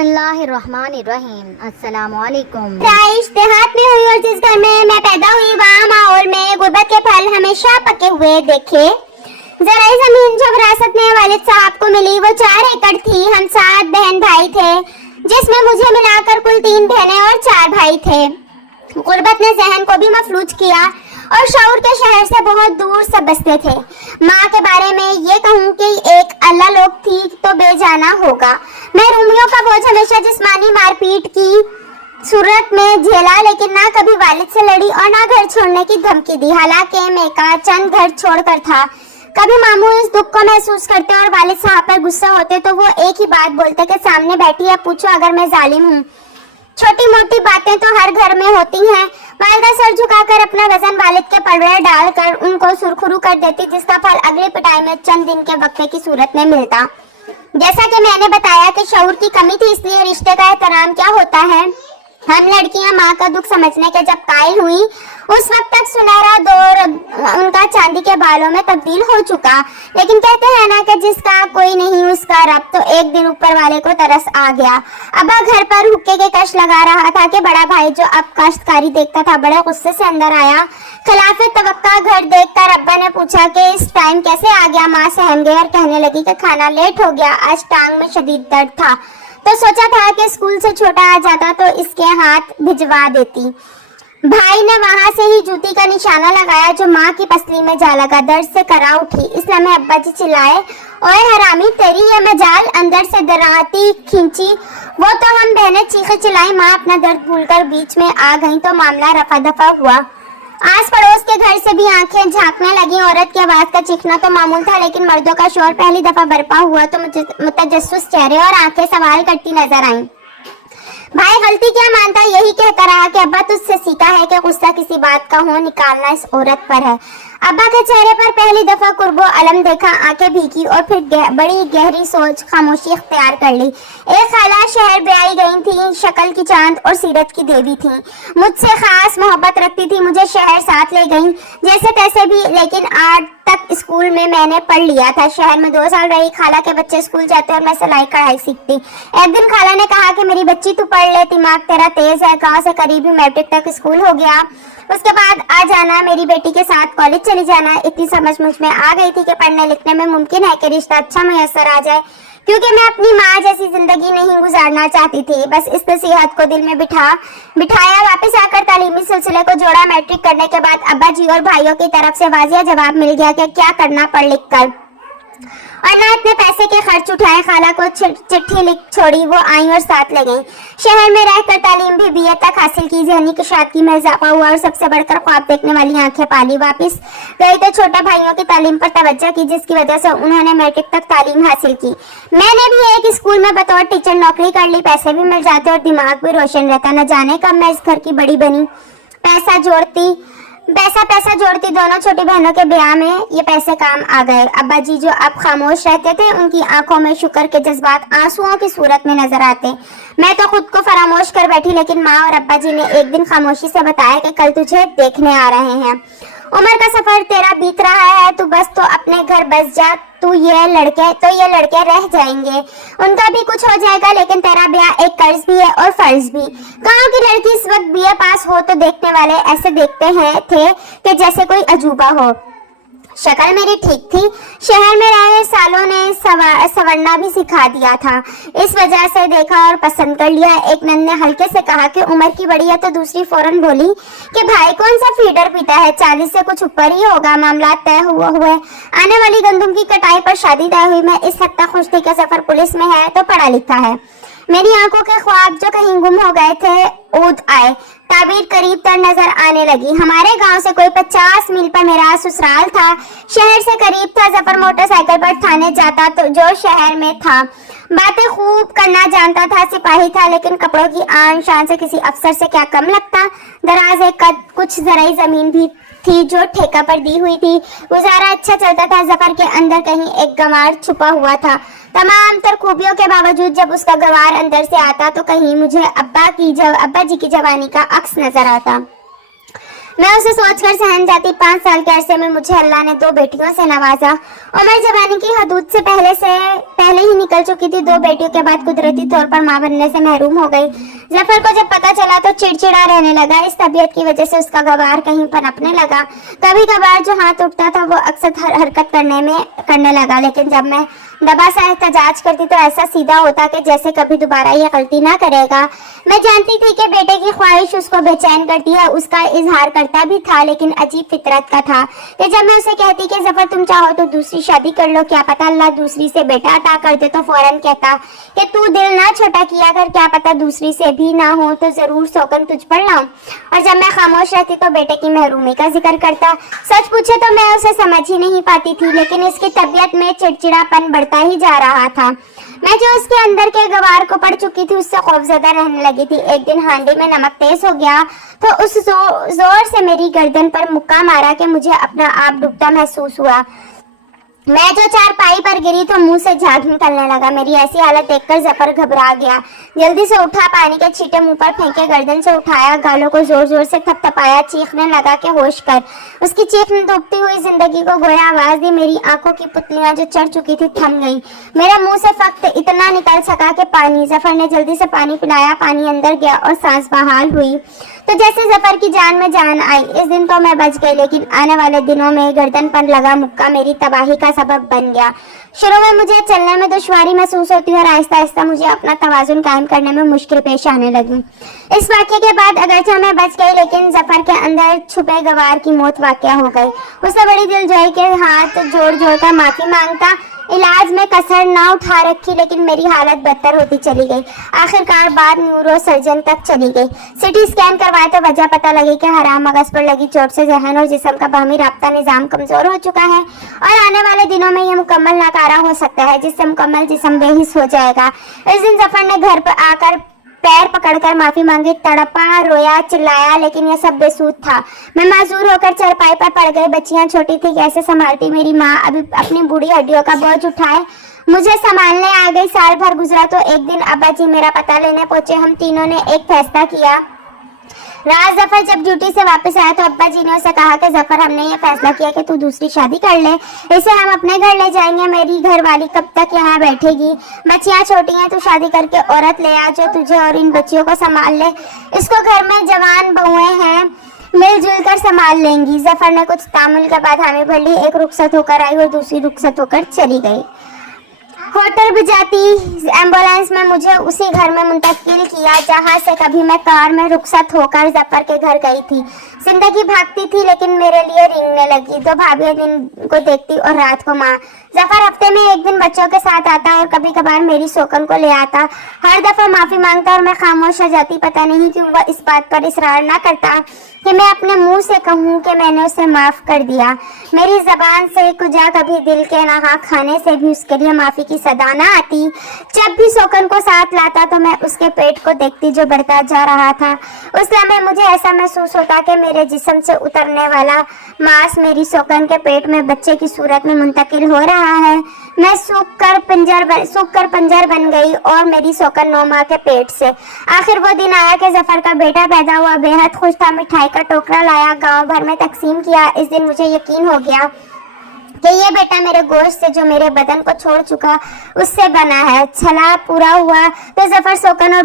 बिस्मिल्लाहिर्रहमानिर्रहीम। अस्सलाम वालेकुम। राइश देहात में हुई और जिस घर में मैं पैदा हुई वहाँ माहौल में गुर्बत के फल हमेशा पके हुए देखे। जराई जमीन जो विरासत में वालिद साहब को मिली वो 4 एकड़ थी। हम 7 बहन भाई थे, जिसमें मुझे मिलाकर कुल 3 बहनें और 4 भाई थे। गुर्बत ने जहन को भी मफलूज किया और शऊर के शहर से बहुत दूर सब बसते थे। माँ के बारे में ये कहूँ कि एक अल्लाह लोग थी तो बेजाना होगा। महरूमियों का बोझ हमेशा जिस्मानी मारपीट की सूरत में झेला, लेकिन ना कभी वालिद से लड़ी और ना घर छोड़ने की धमकी दी। हालांकि मेका चंद घर छोड़कर था। कभी मामू इस दुख को महसूस करते और वालिद साहब पर गुस्सा होते तो वो एक ही बात बोलते कि सामने बैठी है, पूछो अगर मैं जालिम हूँ। छोटी मोटी बातें तो हर घर में होती हैं। वालिदा सर झुकाकर अपना वजन वालिद के पलड़े डालकर उनको सुरखुरू कर देती, जिसका फल अगली पिटाई में चंद दिन के वक्फे की सूरत में मिलता। जैसा कि मैंने बताया कि शऊर की कमी थी, इसलिए रिश्ते का एहतराम क्या होता है। हम लड़कियां माँ का दुख समझने के जब कायल हुई, उस वक्त तक सुनहरा दौर उनका चांदी के बालों में तब्दील हो चुका। लेकिन कहते हैं ना कि जिसका कोई नहीं उसका रब, तो एक दिन ऊपर वाले को तरस आ गया। अब्बा घर पर हुक्के के कश लगा रहा था कि बड़ा भाई जो अब काश्तकारी देखता था बड़े गुस्से से अंदर आया। खिलाफे तवक्का घर देखकर अब्बा ने पूछा कि इस टाइम कैसे आ गया। माँ सहम गई और कहने लगी कि खाना लेट हो गया, आज टांग में शदीद दर्द था, तो सोचा था कि स्कूल से छोटा आ जाता तो इसके हाथ भिजवा देती। भाई ने वहां से ही जूती का निशाना लगाया जो माँ की पसली में जा लगा। दर्द से करा उठी। इस लम्हे अब्बा जी चिल्लाए, ओए हरामी तेरी ये मजाल। अंदर से दराती खींची वो तो हम बहनें चीखे चिल्लाई। माँ अपना दर्द भूलकर बीच में आ गई तो मामला रफा दफा हुआ। आस पड़ोस के घर से भी आंखें झांकने लगी। औरत की आवाज का चीखना तो मामूल था, लेकिन मर्दों का शोर पहली दफा बरपा हुआ तो मुतजस्सिस चेहरे और आंखें सवाल करती नजर आईं। भाई गलती क्या मानता, यही कहता रहा कि अब्बा तुझसे सीखा है कि गुस्सा किसी बात का हो निकालना इस औरत पर है। अब्बा के चेहरे पर पहली दफा कुर्बो अलम देखा, आंखें भीगी और फिर बड़ी गहरी सोच खामोशी इख्तियार कर ली। एक खाला शहर ब्याई गई थी, शक्ल की चांद और सीरत की देवी थी। मुझसे खास मोहब्बत रखती थी, मुझे शहर साथ ले गई जैसे तैसे भी, लेकिन 8 तक स्कूल में मैंने पढ़ लिया था। शहर में 2 साल रही। खाला के बच्चे स्कूल जाते और मैं सिलाई कढ़ाई सीखती। एक दिन खाला ने कहा कि मेरी बच्ची तू पढ़ ले, दिमाग तेरा तेज है। गाँव से करीब ही मैट्रिक तक स्कूल हो गया, उसके बाद आ जाना, मेरी बेटी के साथ कॉलेज चली जाना। इतनी समझ मुझ में आ गई थी कि पढ़ने लिखने में मुमकिन है कि रिश्ता अच्छा मुयस्सर आ जाए, क्योंकि मैं अपनी माँ जैसी जिंदगी नहीं गुजारना चाहती थी। बस इस नसीहत को दिल में बिठाया। वापस आकर तालीमी सिलसिले को जोड़ा। मैट्रिक करने के बाद अब्बा जी और भाइयों की तरफ से वाजिया जवाब मिल गया कि क्या करना पढ़ लिख कर, और ना इतने पैसे के खर्च उठाए। खाला को चिट्ठी लिख छोड़ी, वो आई और साथ ले गई। शहर में रहकर तालीम भी बीए तक हासिल की। जहनी कुशादगी में इजाफा हुआ और सबसे बढ़कर ख्वाब देखने वाली आंखें पाली। वापस गई तो छोटे भाइयों की तालीम पर तवज्जो की, जिसकी वजह से उन्होंने मैट्रिक तक तालीम हासिल की। मैंने भी एक स्कूल में बतौर टीचर नौकरी कर ली। पैसे भी मिल जाते और दिमाग भी रोशन रहता। न जाने कब मैं इस घर की बड़ी बनी। पैसा जोड़ती दोनों छोटी बहनों के ब्याह में ये पैसे काम आ गए। अब्बा जी जो अब खामोश रहते थे, उनकी आंखों में शुक्र के जज्बात आंसुओं की सूरत में नजर आते। मैं तो खुद को फरामोश कर बैठी, लेकिन माँ और अब्बा जी ने एक दिन खामोशी से बताया कि कल तुझे देखने आ रहे हैं। उम्र का सफर तेरा बीत रहा है, तू बस तो अपने घर बस जा। ये लड़के रह जाएंगे, उनका भी कुछ हो जाएगा, लेकिन तेरा ब्याह एक कर्ज भी है और फर्ज भी। गांव की लड़की इस वक्त बीए पास हो तो देखने वाले ऐसे देखते थे कि जैसे कोई अजूबा हो। शक्ल मेरी ठीक थी। शहर में रहे सालों ने संवरना भी सिखा दिया था, इस वजह से देखा और पसंद कर लिया। एक नन ने हल्के से कहा कि उम्र की बड़ी है, तो दूसरी फौरन बोली कि भाई कौन सा फीडर पीता है, 40 से कुछ ऊपर ही होगा। मामला तय हुए। आने वाली गंदम की कटाई पर शादी तय हुई। मैं इस हद तक खुश थी कि सफर पुलिस में है तो पढ़ा लिखा है। मेरी आंखों के ख्वाब जो कहीं गुम हो गए थे ऊद आए। ताबीर करीब तर नजर आने लगी। हमारे गांव से कोई 50 मील पर मेरा ससुराल था। शहर से करीब था। जफर मोटरसाइकिल पर थाने जाता तो जो शहर में था। बातें खूब करना जानता था। सिपाही था, लेकिन कपड़ों की आन शान से किसी अफसर से क्या कम लगता। दराज कद, कुछ जराई जमीन भी थी जो ठेका पर दी हुई थी। गुजारा अच्छा चलता था। जफर के अंदर कहीं एक गंवार छुपा हुआ था। तमाम तर खूबियों के बावजूद जब उसका गंवार अंदर से आता तो कहीं मुझे अब्बा जी की जवानी का अक्स नजर आता। मैं उसे सोचकर सहम जाती। 5 साल के अरसे में मुझे अल्लाह ने 2 बेटियों से नवाजा और मैं जवानी की हदूद से पहले ही निकल चुकी थी। 2 बेटियों के बाद कुदरती तौर पर मां बनने से महरूम हो गई। जफर को जब पता चला तो चिड़चिड़ा रहने लगा। इस तबीयत की वजह से उसका गवार कहीं पनपने लगा। कभी कभार जो हाथ उठता था वो अक्सर हरकत करने लगा, लेकिन जब मैं दबा सा एहतजाज करती तो ऐसा सीधा होता कि जैसे कभी दोबारा ये गलती ना करेगा। मैं जानती थी कि बेटे की ख्वाहिश उसको बेचैन करती है। उसका इजहार करता भी था, लेकिन अजीब फितरत का था कि जब मैं उसे कहती कि जफर तुम चाहो तो दूसरी शादी कर लो, क्या पता अल्लाह दूसरी से बेटा अता कर दे, तो फौरन कहता कि तू दिल ना छोटा किया कर, क्या पता दूसरी से भी ना हो तो जरूर सौगन तुझ पर लाऊं। और जब मैं खामोश रहती तो बेटे की महरूमी का जिक्र करता। सच पूछे तो मैं उसे समझ ही नहीं पाती थी, लेकिन इसकी तबीयत में चिड़चिड़ापन बढ़ता ही जा रहा था। मैं जो उसके अंदर के गवार को पढ़ चुकी थी उससे खौफजदा रहने लगी थी। एक दिन हांडी में नमक तेज हो गया तो उस जोर से मेरी गर्दन पर मुक्का मारा कि मुझे अपना आप डूबता महसूस हुआ। मैं जो चारपाई पर गिरी तो मुंह से झाग निकलने लगा। मेरी ऐसी हालत देखकर जफर घबरा गया। जल्दी से उठा, पानी के छींटे मुंह पर फेंके, गर्दन से उठाया, गालों को जोर जोर से थपथपाया, चीखने लगा कि होश कर। उसकी चीख ने डूबती हुई जिंदगी को गोया आवाज दी। मेरी आंखों की पुतलियां जो चढ़ चुकी थी थम गई। मेरे मुंह से फक्त इतना निकल सका कि पानी। जफर ने जल्दी से पानी पिलाया, पानी अंदर गया और सांस बहाल हुई तो जैसे जफर की जान में जान आई। इस दिन तो मैं बच गई, लेकिन आने वाले दिनों में गर्दन पर लगा मुक्का मेरी तबाही का सबब बन गया। शुरू में मुझे चलने में दुश्वारी महसूस होती और आहिस्ता आहिस्ता मुझे अपना तवाजुन कायम करने में मुश्किल पेश आने लगी। इस वाक्य के बाद अगरचे मैं बच गई, लेकिन जफर के अंदर छुपे गवार की मौत वाक़या हो गई। उसने बड़ी दिलजोई के हाथ जोड़ जोड़ कर माफी मांगता। इलाज में कसर ना उठा रखी, लेकिन मेरी हालत बदतर होती चली गई। आखिरकार बात न्यूरो सर्जन तक चली गई। सिटी स्कैन करवाए तो वजह पता लगी कि हराम मगज पर लगी चोट से जहन और जिस्म का बाहमी राब्ता निजाम कमजोर हो चुका है और आने वाले दिनों में यह मुकम्मल नाकारा हो सकता है, जिससे मुकम्मल जिस्म बेहिस हो जाएगा। इस दिन जफर ने घर पर आकर पैर पकड़कर माफी मांगी, तड़पा, रोया, चिल्लाया, लेकिन यह सब बेसूद था। मैं माजूर होकर चारपाई पर पड़ गई। बच्चियां छोटी थी, कैसे संभालती। मेरी माँ अभी अपनी बूढ़ी हड्डियों का बोझ उठाए मुझे संभालने आ गई। साल भर गुजरा तो एक दिन अब्बा जी मेरा पता लेने पहुंचे। हम तीनों ने एक फैसला किया। रात जफर जब ड्यूटी से वापस आया तो अब्बा जी ने उसे कहा कि जफर हमने ये फैसला किया कि तू दूसरी शादी कर ले, इसे हम अपने घर ले जाएंगे। मेरी घरवाली कब तक यहाँ बैठेगी? बच्चियाँ छोटी हैं, तू शादी करके औरत ले आ जो तुझे और इन बच्चियों को संभाल ले। इसको घर में जवान बहुएं हैं, मिलजुल कर संभाल लेंगी। जफर ने कुछ तामुल के बाद हामी भर ली। एक रुखसत होकर आई और दूसरी रुखसत होकर चली गई। होटल भिजाती एम्बुलेंस में मुझे उसी घर में मुंतकिल किया जहां से कभी मैं कार में रुखसत होकर जफर के घर गई थी। जिंदगी भागती थी, लेकिन मेरे लिए रेंगने लगी। 2 भाभियां दिन को देखती और रात को माँ। जफर हफ्ते में एक दिन बच्चों के साथ आता और कभी कभार मेरी सोकन को ले आता। हर दफा माफी मांगता और मैं खामोश हो जाती। पता नहीं क्यों वह इस बात पर इसरार ना करता कि मैं अपने मुंह से कहूँ कि मैंने उसे माफ कर दिया। मेरी जबान से कुजा कभी दिल के नहा खाने से भी उसके लिए माफी की सदा ना आती। जब भी सोकन को साथ लाता तो मैं उसके पेट को देखती जो बढ़ता जा रहा था। उस समय मुझे ऐसा महसूस होता कि मेरे जिस्म से उतरने वाला मांस मेरी सोकन के पेट में बच्चे की सूरत में मुंतकिल हो रहा है। मैं सूख कर पंजर बन गई और मेरी सोकन 9 माह के पेट से। आखिर वो दिन आया कि जफर का बेटा पैदा हुआ। बेहद खुश था। मिठाई का टोकरा लाया, गांव भर में तकसीम किया। इस दिन मुझे यकीन हो गया कि ये बेटा मेरे गोश्त से जो मेरे बदन को छोड़ चुका उससे बना है। छिला पूरा हुआ तो जफर सोकन और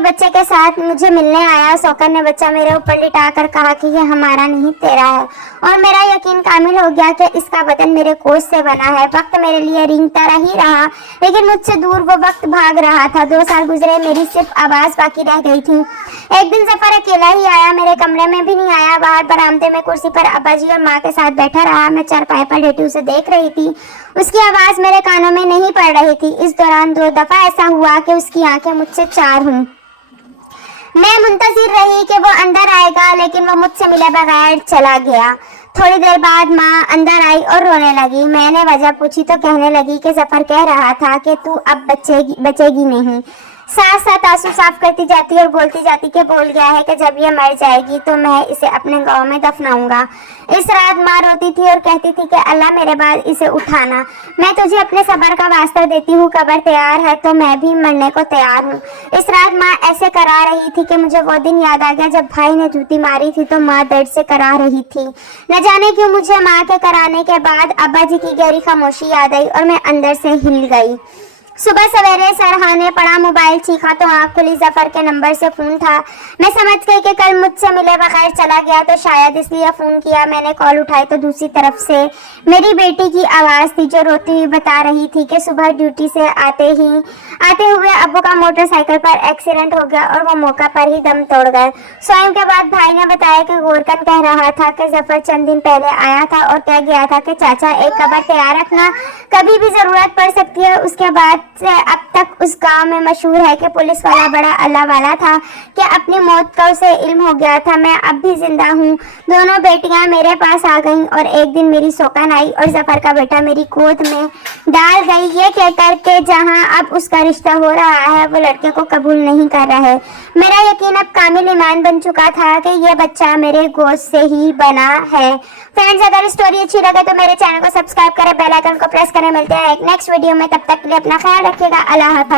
बच्चे के साथ मुझे मिलने आया। सोकन ने बच्चा मेरे ऊपर लिटा कर कहा कि ये हमारा नहीं तेरा है, और मेरा यकीन कामिल हो गया कि इसका बदन मेरे गोश्त से बना है। वक्त मेरे लिए रेंगता ही रहा, लेकिन मुझसे दूर वो वक्त भाग रहा था। 2 साल गुजरे, मेरी सिर्फ आवाज बाकी रह गई थी। एक दिन जफर अकेला ही आया, मेरे कमरे में भी नहीं आया। बाहर बरामदे में कुर्सी पर अब्बा जी और माँ के साथ बैठा रहा। मैं चारपाई पर लेटी उसे देख रही थी। उसकी आवाज मेरे कानों में नहीं पड़ रही थी। इस दौरान 2 दफा ऐसा हुआ कि उसकी आंखें मुझसे चार हुई। मैं मुंतजिर रही कि वो अंदर आएगा, लेकिन वो मुझसे मिले बगैर चला गया। थोड़ी देर बाद माँ अंदर आई और रोने लगी। मैंने वजह पूछी तो कहने लगी कि जफर कह रहा था कि तू अब बचेगी नहीं। साथ साथ आंसू साफ करती जाती और बोलती जाती कि बोल गया है कि जब ये मर जाएगी तो मैं इसे अपने गांव में दफनाऊंगा। इस रात माँ रोती थी और कहती थी कि अल्लाह मेरे बाद इसे उठाना, मैं तुझे अपने सब्र का वास्ता देती हूँ, कब्र तैयार है तो मैं भी मरने को तैयार हूँ। इस रात माँ ऐसे करा रही थी कि मुझे वो दिन याद आ गया जब भाई ने जूती मारी थी तो माँ दर्द से करा रही थी। न जाने क्यों मुझे माँ के कराने के बाद अब्बा जी की गहरी खामोशी याद आई और मैं अंदर से हिल गई। सुबह सवेरे सरहाने पड़ा, मोबाइल चीखा तो आँख खुली, जफर के नंबर से फोन था। मैं समझ गई कि कल मुझसे मिले बगैर चला गया तो शायद इसलिए फोन किया। मैंने कॉल उठाई तो दूसरी तरफ से मेरी बेटी की आवाज़ थी जो रोती हुई बता रही थी कि सुबह ड्यूटी से आते हुए अब्बू का मोटरसाइकिल पर एक्सीडेंट हो गया और वो मौका पर ही दम तोड़ गए। स्वयं के बाद भाई ने बताया कि गोरकन कह रहा था कि जफर चंद दिन पहले आया था और कह गया था कि चाचा एक कब्र तैयार रखना, कभी भी जरूरत पड़ सकती है। उसके बाद से अब तक उस गांव में मशहूर है कि पुलिस वाला बड़ा अल्लाह वाला था कि अपनी मौत का उसे इल्म हो गया था। मैं अब भी जिंदा हूँ। दोनों बेटियां मेरे पास आ गईं और एक दिन मेरी सौकन आई और जफर का बेटा मेरी गोद में डाल गई, ये कहकर के जहां अब उसका रिश्ता हो रहा है वो लड़के को कबूल नहीं कर रहे। मेरा यकीन अब कामिल ईमान बन चुका था कि ये बच्चा मेरे गोद से ही बना है। फ्रेंड्स, अगर स्टोरी अच्छी लगे तो मेरे चैनल को सब्सक्राइब करें, बेल आइकन को प्रेस करें। मिलते हैं एक नेक्स्ट वीडियो में, तब तक के लिए अपना ख्याल रखिएगा। अल्लाह हाफ़िज़।